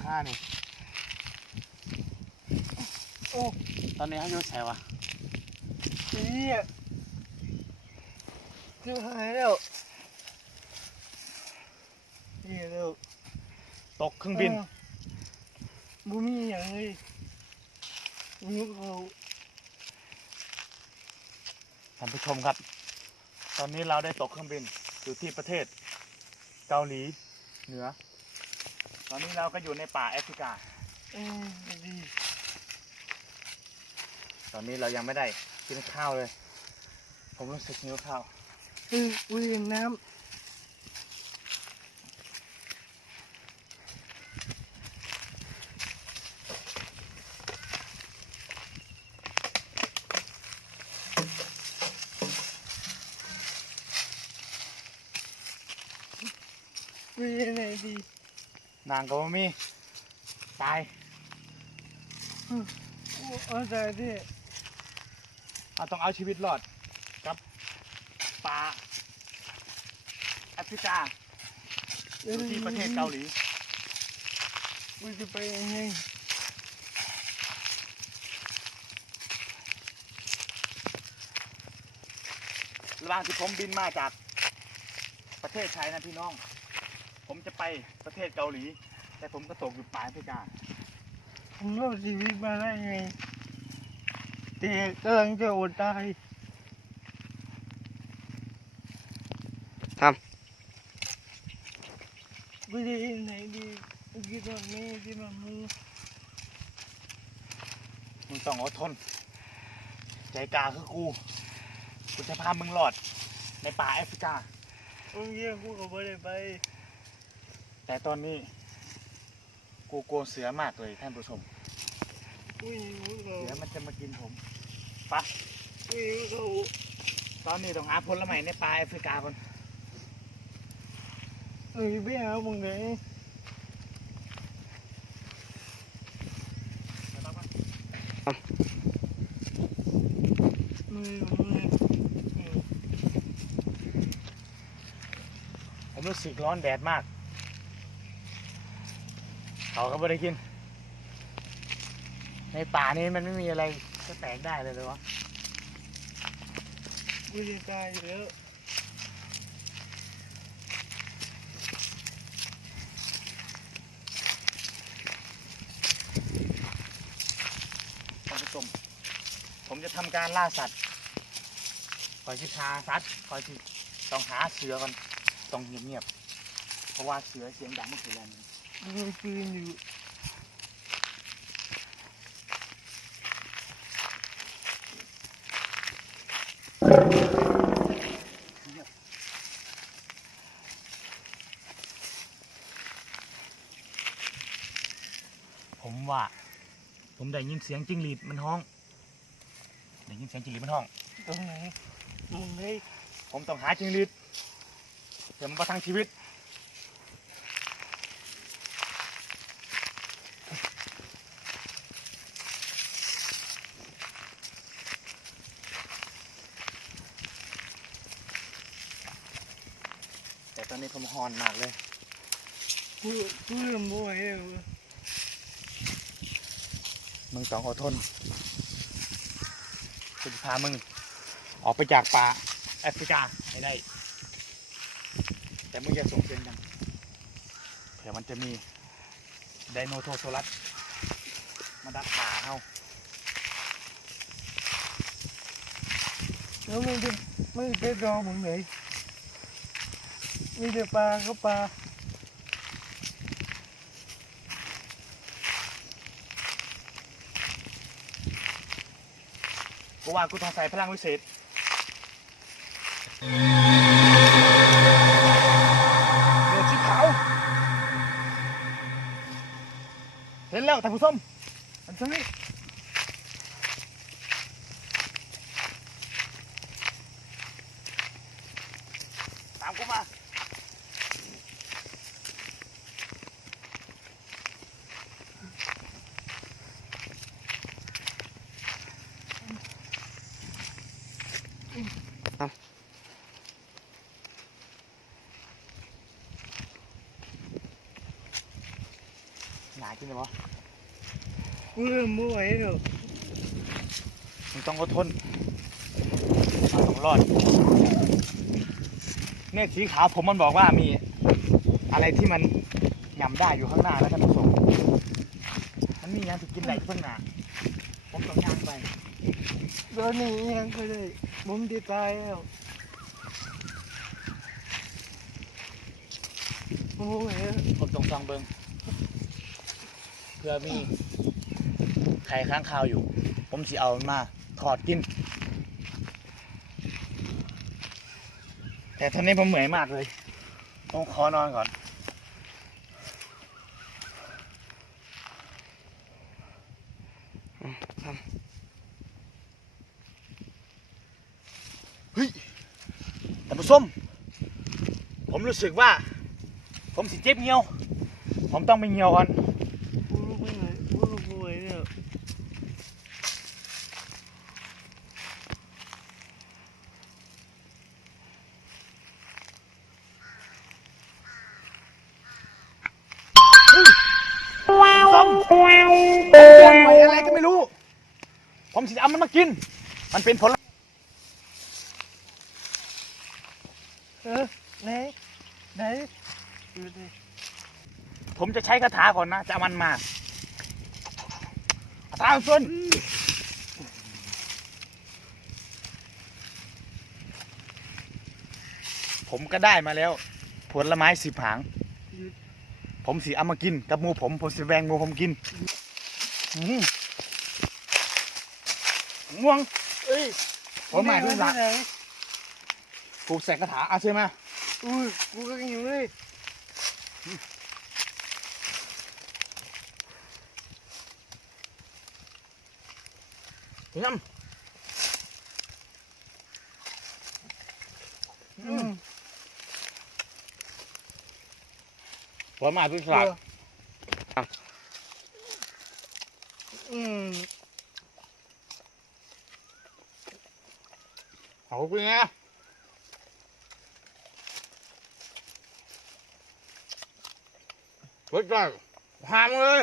ข้านี่โอ้ ตอนนี้เขาอยู่แถวอะเฮียจะหายแล้วเฮียแล้วตกเครื่องบินบุมีอย่างเลยมีเขาท่านผู้ชมครับต อนนี้เราได้ตกเครื่องบินอยู่ที่ประเทศเกาหลีเหนือ ตอนนี้เราก็อยู่ในป่าแอฟริกา ตอนนี้เรายังไม่ได้กินข้าวเลย ผมรู้สึกหิวข้าวอออุ้ยน้ำอุ้ยยังไงดี นางก็บ่มีตายโอ้เอาใจดิเราต้องเอาชีวิตรอดกับป่าแอฟริกาอยู่ที่ประเทศเกาหลีอุ้ยจะไปยังไงระหว่างที่ผมบินมาจากประเทศไทยนะพี่น้องผมจะไปประเทศเกาหลี แต่ผมก็ตกอยู่ป่าแอฟริกาผมรอดชีวิตมาได้ไงแต่กำลังจะอดตายครับไม่ได้ไหนดีกินแบบนี้กินแบบนี้มึงต้องอดทน ใจกล้าคือกูกูจะพามึงรอดในป่าแอฟริกาโอ้ยเยี่ยกูก็ไม่ได้ไป แต่ตอนนี้กูกลัวเสือมากเลยท่านผู้ชม อุ้ยกูเขาเสือมันจะมากินผมปะอุ้ยเขาตอนนี้ต้องหาผลไม้ในป่าแอฟริกาก่อนเอ้ยไปหามึงไหนมือมือผมรู้สึกร้อนแดดมาก เขาก็ไม่ได้กิน ในป่านี้มันไม่มีอะไรจะแตกได้เลยเลยวะกูจะตายอยู่แล้วท่านผู้ชมผมจะทำการล่าสัตว์คอยชิพาสัตว์คอยชิต้องหาเสือก่อนต้องเงียบๆเพราะว่าเสือเสียงดังไม่เคยแรงกู มีปืนอยู่ผมว่า ผมได้ยินเสียงจิ้งหรีดมันห้อง ได้ยินเสียงจิ้งหรีดมันห้อง ตรงไหนมึงเลยผมต้องหาจิ้งหรีดเดี๋ยวมันประทังชีวิตแต่ ตอนนี้ผมฮอนมากเลยกูกูเริ่มบ่อยแล้วมึงต้องอดทนกูจะพามึง ออกไปจากป่าแอฟริกาให้ได้ แต่มึงอย่าส่งเสียงดังเผื่อมันจะมีไดโนโทโซลัสมาดักป่าเฮาแล้วมึงจะมึงจะรอมึงไหน มีแต่ปลาก็ปลากูว่ากูต้องใส่พลังวิเศษเดือดชิบเขาเห็นแล้วท่านผู้ชมมันใช่ตามกูมา เอา หา กินเลยวะกูเริ่มไม่ไหวแล้วมึงต้องอดทนมันต้องรอดเนี่ยสีขาวผมมันบอกว่ามีอะไรที่มันยำได้อยู่ข้างหน้าแล้วท่านผู้ชมมันมีอย่างที่กินได้ข้างหน้าผมต้องย่างไปตอนนี้ยังก็ได้ผมจะตายแล้วโอ้ยผมต้องฟังเบิงเพื่อมีไข่ค้างคาวอยู่ ผมสิเอามาถอดกิน แต่ตอนนี้ผมเหนื่อยมากเลย ต้องขอนอนก่อน เฮ้ยแต่านผู้ม ผมรู้สึกว่า ผมสิเจ็บเงียว ผมต้องไปเงียวก่อน กิน มันเป็นผล เออไหนไหนดูดิผมจะใช้คาถาก่อนนะ จะเอามันมาคาถาของส่วนผมก็ได้มาแล้ว ผลไม้สิบหาง ผมสิเอามากิน กับหมูผม ผมสิแบ่งหมูผมกิน อื้อหือ ม่วง เอ้ยผมหมายถึงหลักไหนกูใส่คาถาเอาใช่ไหมอุ้ยกูก็หิวเลยถึงน้อืมำผลไม้พิศาจอืม เอาไปไงรสจัดหามเลย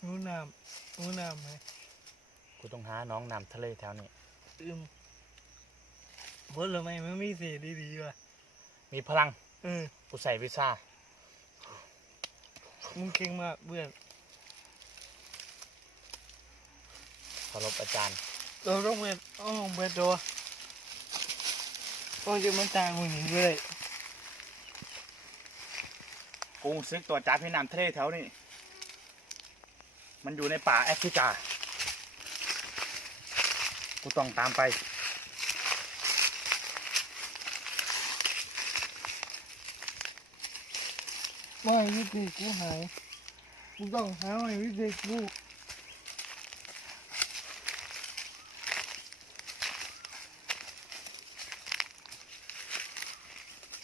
หนูน้ำหนูน้ำไหมกูต้องหาน้องน้ำทะเลแถวนี้อืมผลไม้มันมีสีดีๆว่ะมีพลัง เออกูใส่วิซ่ามึงเก่งมากเพื่อน เคารพอาจารย์เราต้องเป็นอ๋อเป็นตัวก็จะมันตายมึงหนีด้วยกูซื้อตัวจ้าพี่น้ำทะเลแถวนี้มันอยู่ในป่าแอฟริกา กูต้องตามไป ไม่วิธีกูหาย กูต้องหาไม่วิธีกู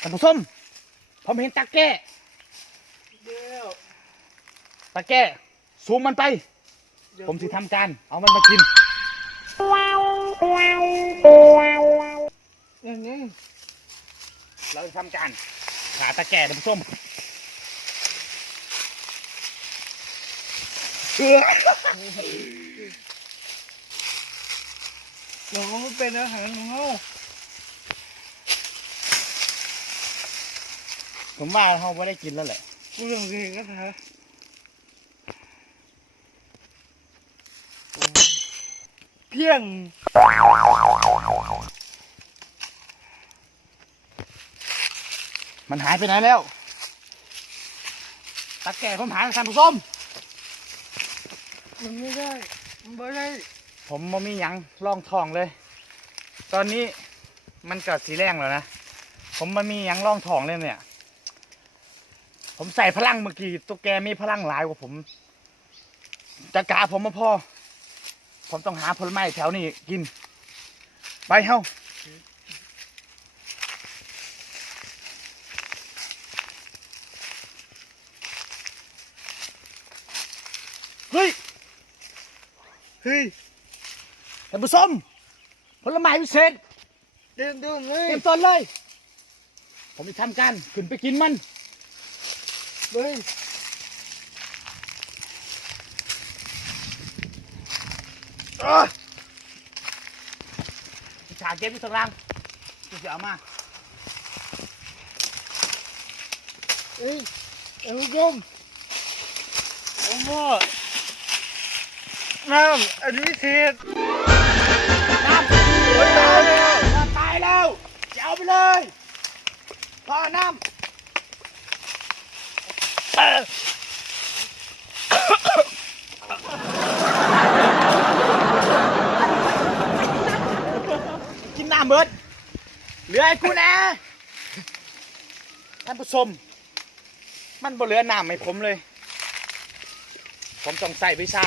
ท่านผู้ชมผมเห็นตะแก้เดี๋ยวตะแก้ซูมมันไปเดี๋ยวผมสิทำการ เอามันมากินอย่างนี้เราจะทำการขาตะแก่ท่านผู้ชมเอื้อเราก็เป็นอาหารของเขา ผมว่าเขาไม่ได้กินแล้วแหละกูเรื่องเองก็ถาเพียงมันหายไปไหนแล้วตะแก่ผมหายท่านผู้ชมมันไม่ได้มันไม่ได้ ผมไม่มีหยังร่องทองเลย ตอนนี้มันเกิดสีแรงแล้วนะ ผมมันมีหยังร่องทองเลยเนี่ย ผมใส่พลังเมื่อกี้ตัวแกมีพลังหลายกว่าผมจะกาผมมาพอ ผมต้องหาผลไม้แถวนี้กิน ไปเฮ้าเฮ้ย เฮ้ยท่านผู้ชมผลไม้พิเศษเดินดูเลเตยรียมต้นเลย ผมจะทำการขึ้นไปกินมัน เฮ้ยฉากเก็บที่ตรงล่างกูจะเอามาเฮ้ยท่านผู้ชมผมว่าน้ำอันวิเศษน้ำตายแล้วน้ำตายแล้วจะเอาไปเลยพ่อน้ำ กินน้ำเบิดเหลือให้กูนะท่านผู้ชม มันบ่เหลือน้ำให้ผมเลย ผมต้องใส่วิชา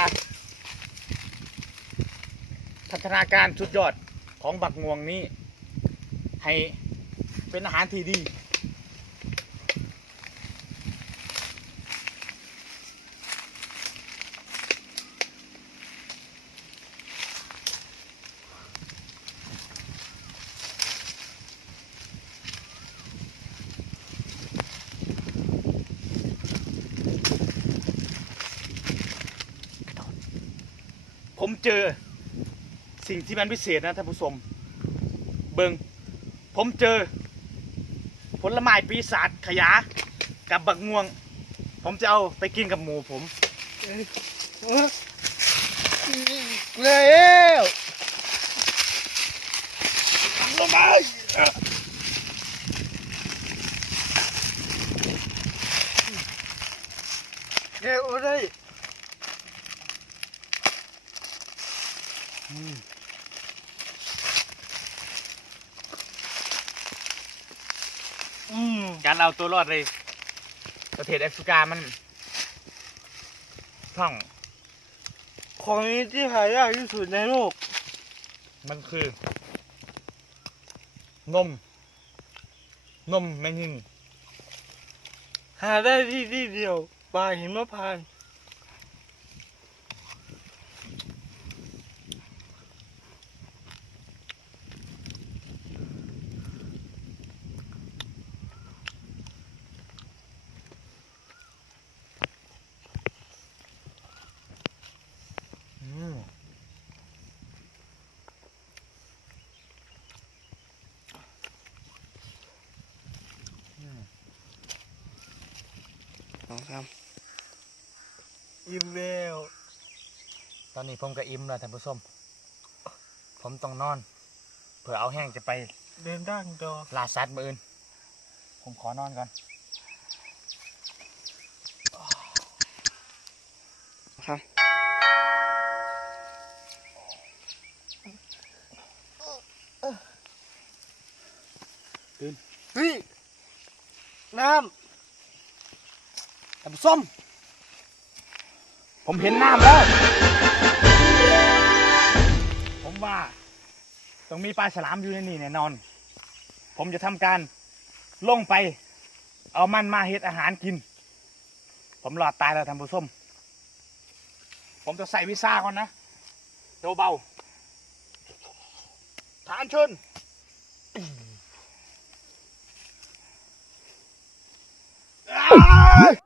พัฒนาการชุดยอดของบักงวงนี้ ให้เป็นอาหารที่ดี เจอสิ่งที่มันพิเศษนะท่านผู้ชมเบิงผมเจอ ผลไม้ปีศาจขยะกับบักม่วง ผมจะเอาไปกินกับหมูผมเล้วลงมา เดี๋ยวได้ อืม การเอา ตัวรอดเลยประเทศแอฟริกามันท่องของนี้ที่หายากที่สุดในโลก มันคือ นม นมแมงยิงหาได้ที่ที่เดียวปลาหิมพานต์ สองสามอิ่มแล้วตอนนี้ผมก็อิ่มแล้วท่านผู้ชมผมต้องนอน เผื่อเอาแห้งจะไปเดินดั้งต่อลาสัตว์มืออื่น ผมขอนอนก่อนครับเฮ้ยน้ ท่านผู้ชมผมเห็นน้ำแล้ว ผมว่าต้องมีปลาฉลามอยู่ในนี่แน่นอน ผมจะทำการลงไป เอามันมาเฮ็ดอาหารกิน ผมหลอดตายแล้วท่านผู้ชมผมจะใส่วิซ่าก่อนนะเบาๆฐานชนอ้า